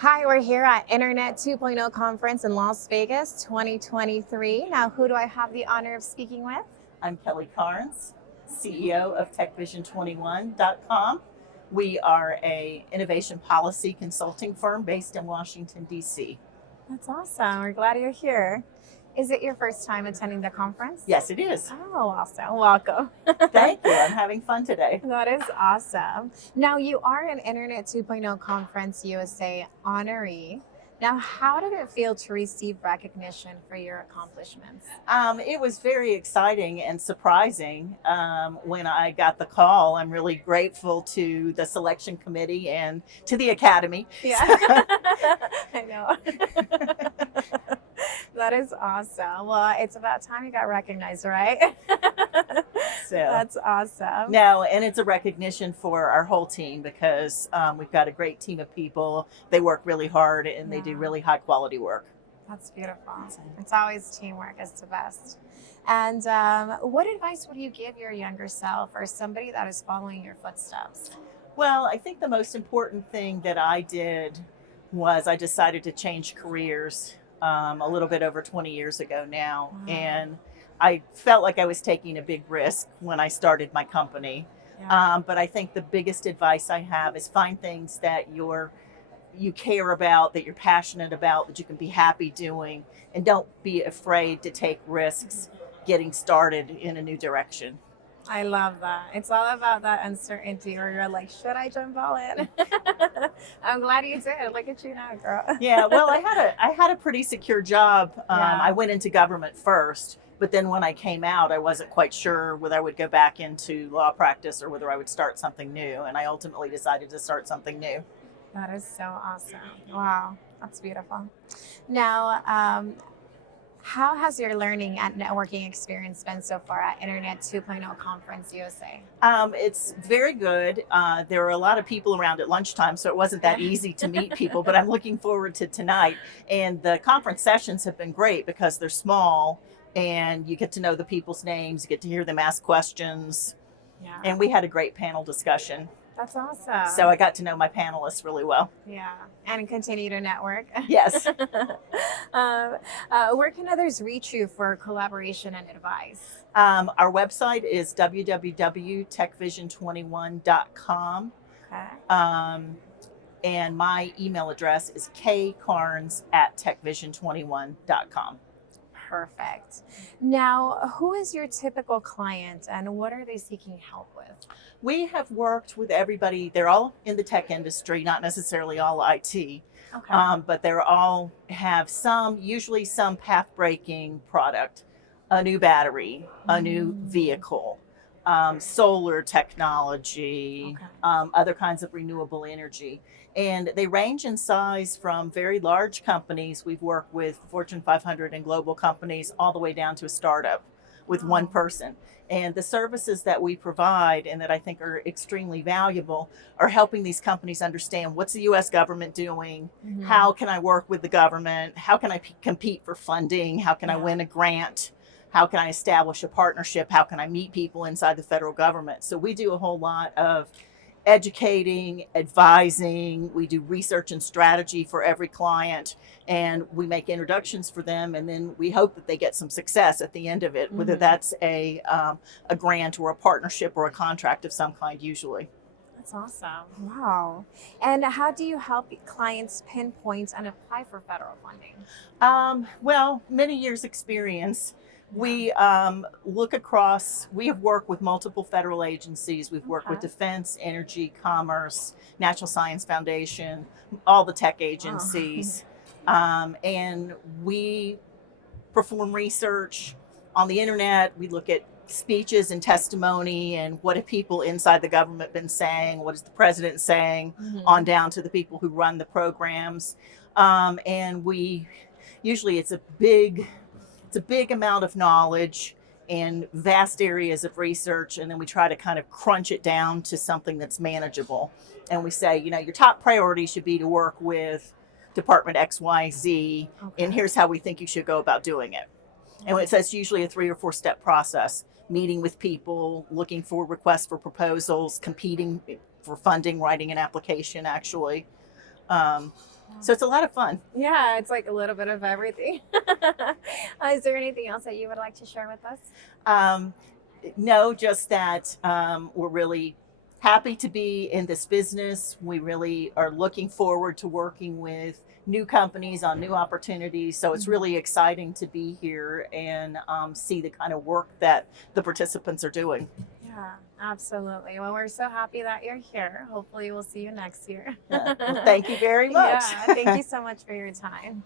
Hi, we're here at Internet 2.0 Conference in Las Vegas 2023. Now, who do I have the honor of speaking with? I'm Kelly Carnes, CEO of TechVision21.com. We are a innovation policy consulting firm based in Washington, D.C. That's awesome. We're glad you're here. Is it your first time attending the conference? Yes, it is. Oh, awesome. Welcome. Thank you. I'm having fun today. That is awesome. Now, you are an Internet 2.0 Conference USA honoree. Now, how did it feel to receive recognition for your accomplishments? It was very exciting and surprising when I got the call. I'm really grateful to the selection committee and to the Academy. Yeah, I know. That is awesome. Well, it's about time you got recognized, right? So That's awesome. no, and it's a recognition for our whole team because we've got a great team of people. They work really hard and they do Yeah. really high quality work. That's beautiful. It's always teamwork is the best. And what advice would you give your younger self or somebody that is following your footsteps? Well, I think the most important thing that I did was I decided to change careers a little bit over 20 years ago now. Wow. And I felt like I was taking a big risk when I started my company. Yeah. But I think the biggest advice I have is find things that you care about, that you're passionate about, that you can be happy doing, and don't be afraid to take risks getting started in a new direction. I love that. It's all about that uncertainty where you're like, should I jump all in? I'm glad you did. Look at you now, girl. Yeah, well, I had a pretty secure job. Yeah. I went into government first, but then when I came out, I wasn't quite sure whether I would go back into law practice or whether I would start something new. And I ultimately decided to start something new. That is so awesome. Wow, that's beautiful. Now, how has your learning and networking experience been so far at Internet 2.0 Conference USA? It's very good. There were a lot of people around at lunchtime, so it wasn't that easy to meet people, but I'm looking forward to tonight. And the conference sessions have been great because they're small and you get to know the people's names, you get to hear them ask questions. Yeah, And we had a great panel discussion. that's awesome. So I got to know my panelists really well. Yeah, and continue to network. Yes. Where can others reach you for collaboration and advice? Our website is www.techvision21.com. Okay. And my email address is kcarnes@techvision21.com. Perfect. Now, who is your typical client and what are they seeking help with? We have worked with everybody. They're all in the tech industry, not necessarily all IT, Okay. but they're all have usually some path-breaking product, a new battery, a new vehicle, solar technology, Okay. other kinds of renewable energy. And they range in size from very large companies. We've worked with Fortune 500 and global companies all the way down to a startup with one Wow. person. And the services that we provide and that I think are extremely valuable are helping these companies understand what's the US government doing? Mhm. How can I work with the government? How can I compete for funding? How can I Yeah. win a grant? How can I establish a partnership? How can I meet people inside the federal government? So we do a whole lot of educating, advising. We do research and strategy for every client, and we make introductions for them. And then we hope that they get some success at the end of it, whether Mhm. that's a grant or a partnership or a contract of some kind, usually. That's awesome. Wow. And how do you help clients pinpoint and apply for federal funding? Well, many years experience. We look across, we have worked with multiple federal agencies. We've worked with Okay. Defense, Energy, Commerce, National Science Foundation, all the tech agencies. And we perform research on the internet. We look at speeches and testimony and what have people inside the government been saying, what is the president saying, Mhm. on down to the people who run the programs. And we usually it's a big amount of knowledge and vast areas of research, and then we try to kind of crunch it down to something that's manageable. And we say, your top priority should be to work with Department XYZ, Okay. and here's how we think you should go about doing it. And it's usually a 3 or 4 step process: meeting with people, looking for requests for proposals, competing for funding, writing an application, actually. Um, So it's a lot of fun. Yeah, it's like a little bit of everything. Is there anything else that you would like to share with us? Um, no, just that we're really happy to be in this business. We really are looking forward to working with new companies on new opportunities. So it's really exciting to be here and see the kind of work that the participants are doing. Yeah, absolutely. Well, we're so happy that you're here. Hopefully, we'll see you next year. Well, thank you very much. Yeah, thank you so much for your time.